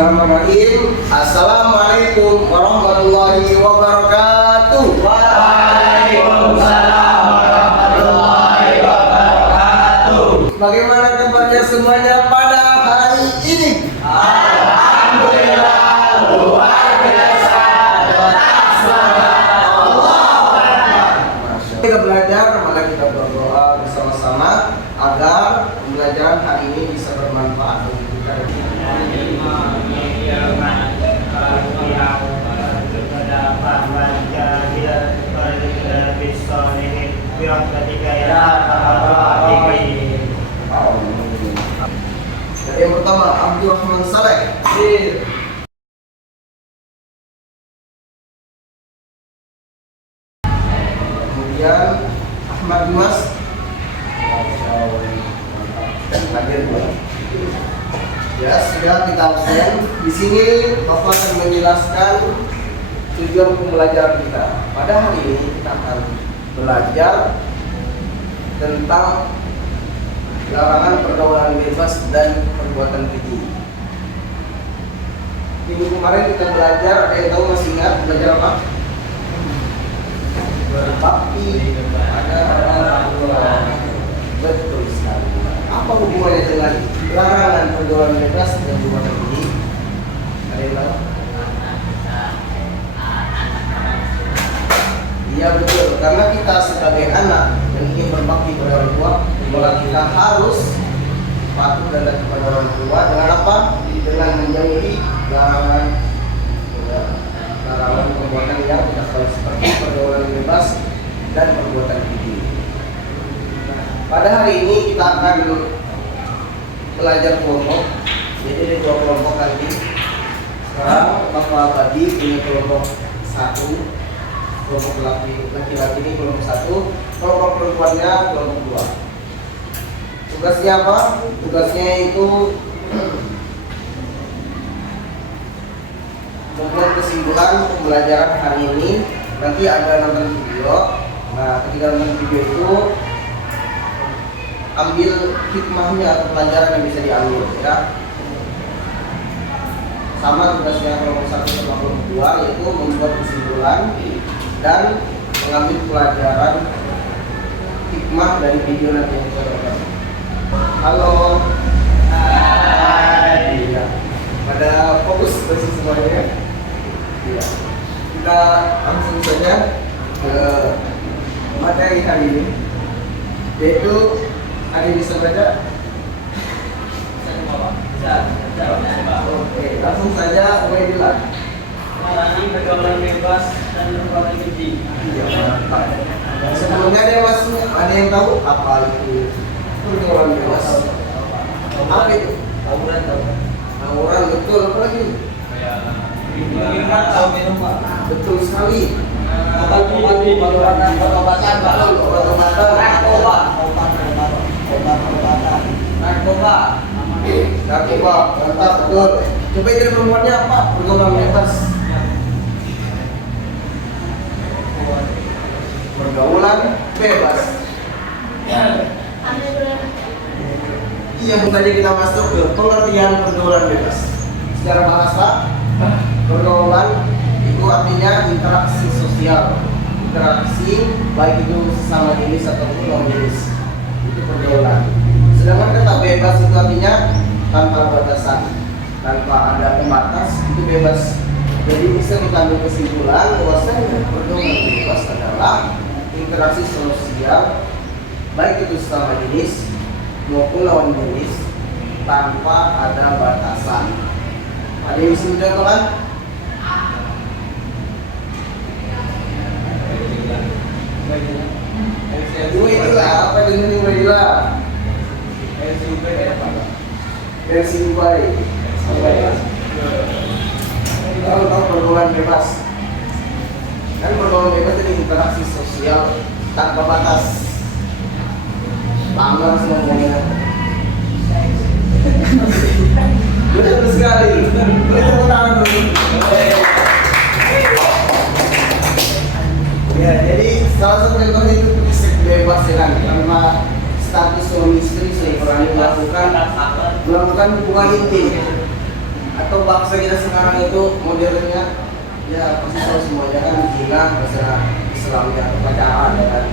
Bismillahirrahmanirrahim. Assalamualaikum warahmatullahi wabarakatuh. Waalaikumsalam warahmatullahi wabarakatuh. Bagaimana kabarnya semuanya pada hari ini? Alhamdulillah luar biasa. Tetap semangat. Allahu Akbar. Kita belajar, maka kita berdoa bersama-sama agar pembelajaran hari ini bisa bermanfaat bagi kita. Dari yang pertama, Abdurrahman Saleh. Kemudian Ahmad Dimas. Ya, sudah kita absen. Di sini Bapak akan menjelaskan tujuan pembelajaran kita. Pada hari ini kita akan belajar tentang larangan pergaulan bebas dan perbuatan keji. Minggu kemarin kita belajar, ada yang tahu masih ingat belajar apa? Berbakti pada orang tua. Betul sekali. Apa hubungannya dengan larangan pergaulan bebas dan perbuatan keji? Ada yang tahu? Iya betul, karena kita sebagai anak yang ingin berbakti pada orang tua, maka kita harus patuh dan taat kepada orang tua dengan apa? Dengan menjauhi larangan perbuatan yang tidak baik seperti pergaulan bebas dan perbuatan keji. Pada hari ini kita akan belajar kelompok. Jadi ada dua kelompok nanti. Sekarang Bapak Badi punya kelompok satu. Kelompok laki-laki ini kelompok satu, kelompok perempuannya kelompok dua. Tugasnya apa? Tugasnya itu membuat kesimpulan pembelajaran hari ini. Nanti ada nonton video. Nah, ketika nonton video itu ambil hikmahnya atau pelajaran yang bisa diambil, ya. Sama tugasnya kelompok satu sama kelompok dua, yaitu membuat kesimpulan dan mengambil pelajaran hikmah dari video nanti yang kita tonton. Halo. Hai. Iya. Pada fokus bersih semuanya. Iya. Kita langsung saja ke materi hari ini, yaitu ada yang bisa baca? Oke, langsung saja mulai dulu. Larangan pergaulan bebas dan perbuatan keji. Iya, mantap. Sebelumnya ada yang tahu apa itu pergaulan bebas? Apa itu? Tawuran. Tawuran, betul. Apa lagi? Betul sekali. Obat-obatan, narkoba, mantap, betul. Coba dari perempuannya apa? Pergaulan bebas. Pergaulan bebas. Iya, saja kita masuk ke pengertian pergaulan bebas. Secara bahasa, pergaulan itu artinya interaksi sosial, interaksi baik itu sama jenis ataupun non jenis. Itu pergaulan. Sedangkan kata bebas itu artinya tanpa batasan, tanpa ada pembatas, itu bebas. Jadi bisa kita ambil kesimpulan bahwasanya pergaulan bebas adalah interaksi sosial baik itu sesama jenis maupun lawan jenis tanpa ada batasan. Ada yang bisa mencontohkan? Ubaidillah, apa dengan Ubaidillah? Versi Dubai. Tahu pergaulan bebas. Kan pergaulan bebas jadi interaksi sosial tanpa batas. Tangan semuanya. Betul sekali. Boleh tepuk tangan dulu. Ya, jadi salah satu contohnya itu seks bebas ya kan, karena status suami istri sering melakukan hubungan intim. atau bangsa kita sekarang itu modernnya ya pasti tahu semuanya kan zina bahasa Islamnya pacaran ya kan.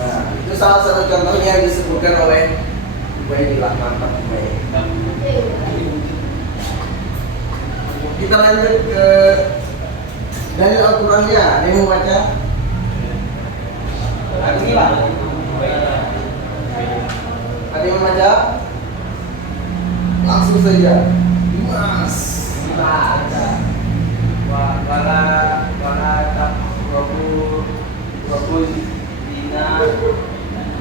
Nah itu salah satu contohnya yang disebutkan oleh Ubaidillah mantap Ubaidillah. Kita lanjut ke dalil Al-Qurannya. Ada yang mau baca? Ada yang mau baca? Langsung saja. Dimas. Baca. Wala taqrabu zina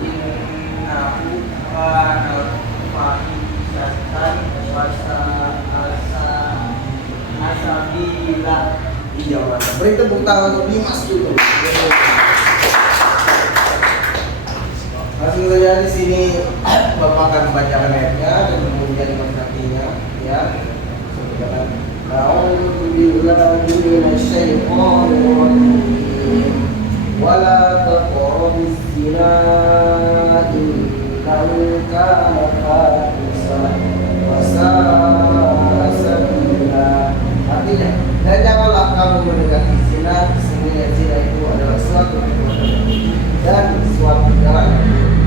innahu kana fahishatan wa asabila. Iya mantap. Beri tepuk tangan untuk Dimas dulu. Langsung saja di sini Bapak akan membacakan ayatnya dan kemudian menartinya ya. Sebenarnya A'udzu billahi minasyaitonir rajim. Wala taqrabuz zina innahu kana fahishan wa sa'a sabila. Artinya, dan janganlah kamu mendekati zina, sesungguhnya zina itu adalah suatu perbuatan dan suatu jalan yang buruk.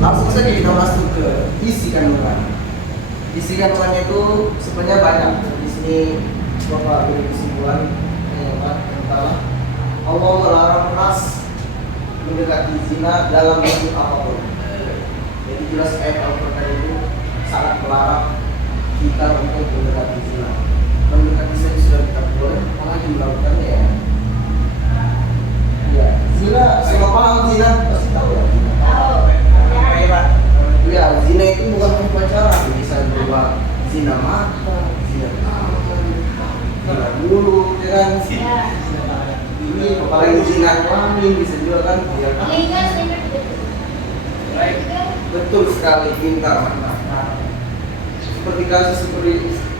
Langsung saja kita masuk ke isi kandungan. Isi kandungannya itu sebenarnya banyak. Di sini Bapak beri kesimpulan yang pertama, Allah melarang keras mendekati zina dalam bentuk apapun. Jadi jelas ayat Al-Quran itu sangat melarang kita untuk mendekati zina. Mendekati zina sudah kita boleh, apalagi melakukannya ya. Ya, zina, siapa paham zina pasti tahu ya. Ya, zina itu bukan pacaran, bisa berupa zina mata, zina tangan, zina mulut, ya kan? Ini apalagi zina kelamin bisa juga kan? Ya kan? Betul sekali, pintar. Seperti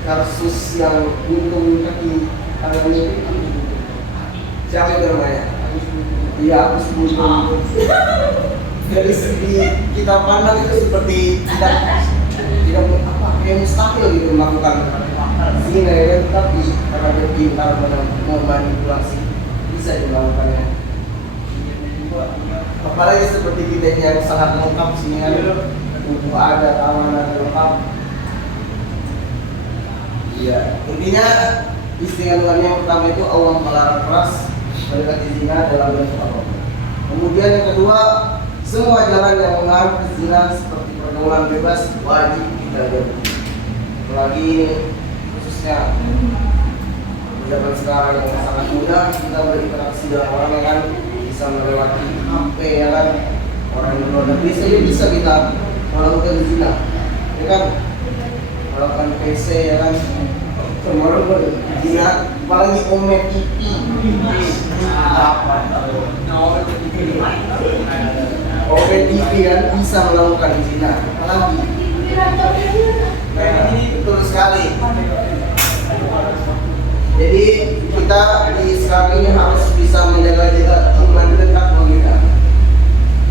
kasus yang buntung kaki tangan itu, siapa itu namanya? Iya, aku sebut. Dari segi kita pandang itu seperti tidak apa kayak mustahil gitu melakukan zina ya kan, tapi karena dia pintar memanipulasi bisa dilakukannya. Apalagi seperti kita yang sangat lengkap sini kan, tubuh ada, tangan ada lengkap. Iya, intinya istilah yang pertama itu Allah melarang keras mendekati zina dalam bentuk apapun. Kemudian yang kedua, semua jalan yang mengarah ke zina seperti pergaulan bebas wajib kita jauhi. Apalagi ini khususnya zaman sekarang yang sangat mudah kita berinteraksi dengan orang yang kan bisa melewati HP ya kan, orang yang luar negeri saja bisa kita melakukan zina, ya kan, melakukan PC ya kan, melakukan zina, apalagi Ome TV. Oke TV kan bisa melakukan zina, apalagi betul sekali. Jadi kita di sekarang ini harus bisa menjaga iman dekat kita.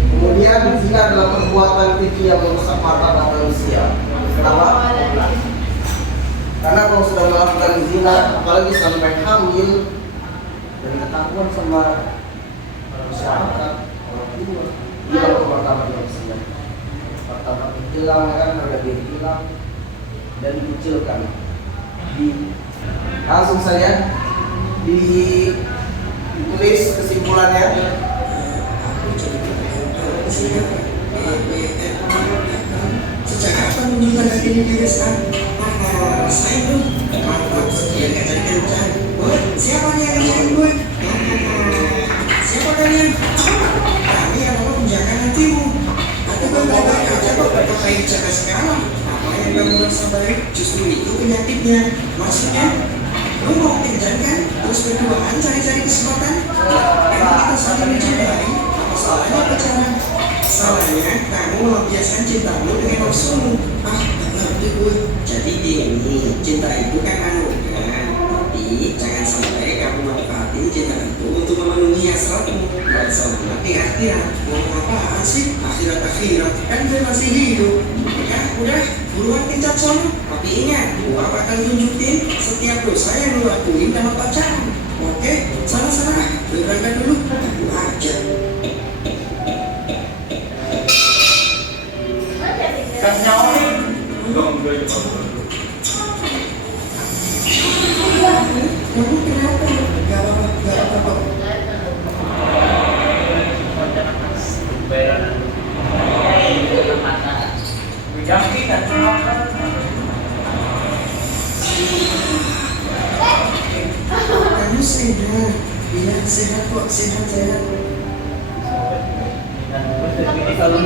Kemudian zina adalah perbuatan keji yang merusak martabat manusia. Kenapa? Karena kalau sudah melakukan zina, apalagi sampai hamil dan ketahuan sama masyarakat, orang tua, hilang martabat manusia. Martabat hilang, kan harga diri hilang dan dikucilkan. Langsung saja ditulis kesimpulannya. Sejak kapan menunjukkan lagi ini dirisan? Saya tuh mantap sekian kencang-kencang. Siapa nih yang ngajarin gue? Siapa kalian? Kami adalah menjaga hatimu. Aku baik-baik aja kok, ngapain jaga sekarang? Apa yang kamu rasa baik? Justru itu penyakitnya. Maksudnya, lu mau kencang kan? Terus berduaan cari-cari kesempatan? Emang kita saling mencintai? Apa salahnya pacaran? Salahnya kamu melampiaskan cintamu dengan nafsumu. Tak ngerti gue. Jadi ini cinta itu kan anugerah, tapi jangan sampai kamu manfaatin cinta itu untuk memenuhi hasratmu buat selamat di akhirat. Mau apaan sih akhirat kan gue masih hidup, ya kan? udah, buruan kencang sono. Tapi ingat, gua bakal tunjukin setiap dosa yang lu lakuin dalam pacaran. Oke, sana-sana, lu berangkat dulu. Aku aja. Kamu kenapa? Gak apa-apa. Kamu sehat? Iya, sehat kok, sehat. Kamu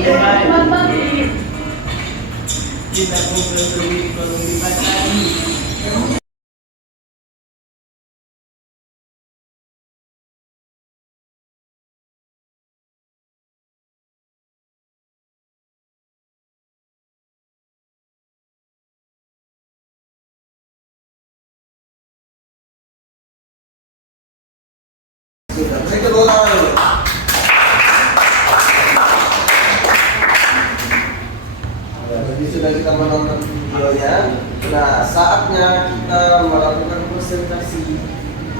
Sudah, saya kedua tangan dulu. Jadi sudah kita menonton videonya. Nah, saatnya kita melakukan presentasi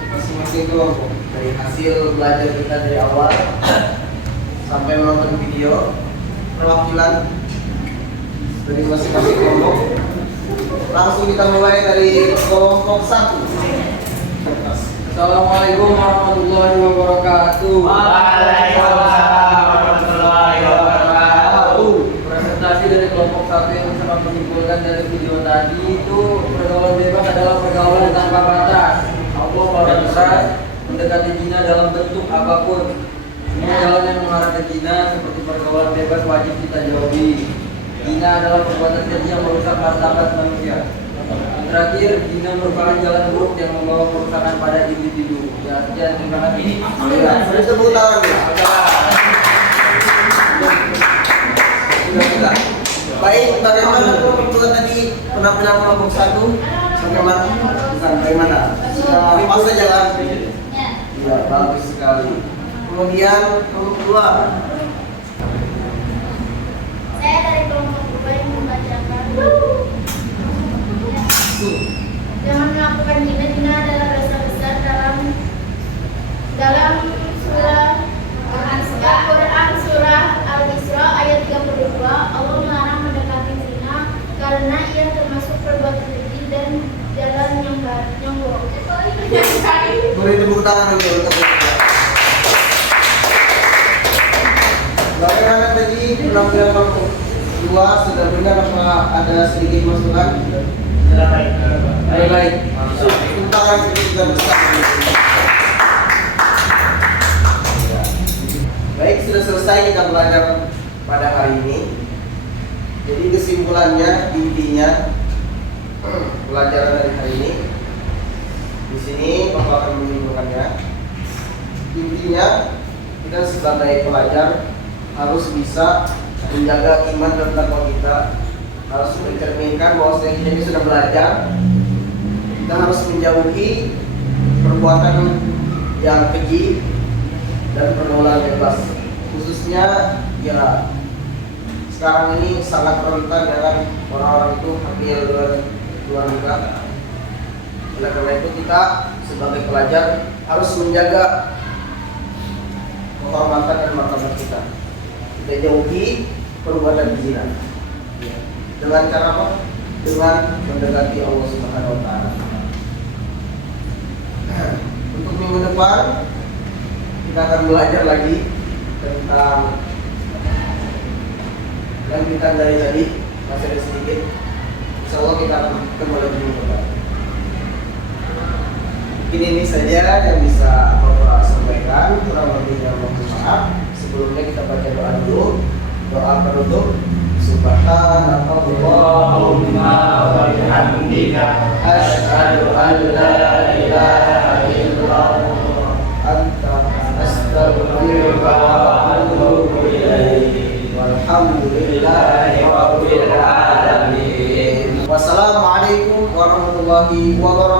masing-masing kelompok dari hasil belajar kita dari awal sampai menonton video perwakilan dari masing-masing kelompok. Langsung kita mulai dari kelompok 1. Assalamualaikum warahmatullahi wabarakatuh. Waalaikumsalam warahmatullahi wabarakatuh. Presentasi dari kelompok 1 yang bisa menyimpulkan dari video tadi itu pergaulan bebas adalah pergaulan tanpa batas. Allah Maha Besar mendekati zina dalam bentuk apapun. Semua jalan yang mengarah ke zina seperti pergaulan bebas wajib kita jauhi. Zina adalah perbuatan keji yang merusak martabat manusia. Terakhir, zina merupakan jalan buruk yang membawa kerusakan pada individu. Ya, sekian terima kasih. Beri tepuk tangan ya. Sudah. Baik, bagaimana kelompok 2 tadi penampilan kelompok 1 sampai mana? Bukan, bagaimana? Sudah pas saja kan? Ya, bagus sekali. Kemudian kelompok 2. Saya dari kelompok 2 yang membacakan jangan melakukan zina. Zina adalah dosa besar dalam surah Al-Quran surah Al-Isra ayat 32. Allah melarang mendekati zina karena ia termasuk perbuatan keji dan jalan yang buruk. Beri tepuk tangan dulu untuk bagaimana tadi penampilan kelompok 2 sudah benar apa ada sedikit masukan? Baik. Tepuk tangan kita bersama. Baik, sudah selesai kita belajar pada hari ini. Jadi kesimpulannya, intinya pelajaran dari hari ini. Di sini Bapak akan menyimpulkannya. Intinya kita sebagai pelajar harus bisa menjaga iman dan takwa kita, harus mencerminkan bahwa kita ini sudah belajar. Kita harus menjauhi perbuatan yang keji dan pergaulan bebas, khususnya ya sekarang ini sangat rentan dengan orang-orang itu hamil luar nikah. Oleh karena itu kita sebagai pelajar harus menjaga kehormatan dan martabat kita. Kita jauhi perbuatan zina. Dengan cara apa? Dengan mendekati Allah Subhanahu wa taala. Untuk minggu depan kita akan belajar lagi tentang lanjutan dari tadi, masih ada sedikit. Insya Allah kita akan ketemu lagi minggu depan. Ini saja yang bisa Bapak sampaikan, kurang lebihnya mohon maaf. Sebelumnya kita baca doa dulu. Doa penutup. Subhanallahumma wa bihamdika asyhadu an la ilaha illallah anta astaghfiruka wa atubu ilaik. Walhamdulillahi rabbil alamin. Wassalamualaikum warahmatullahi wabarakatuh.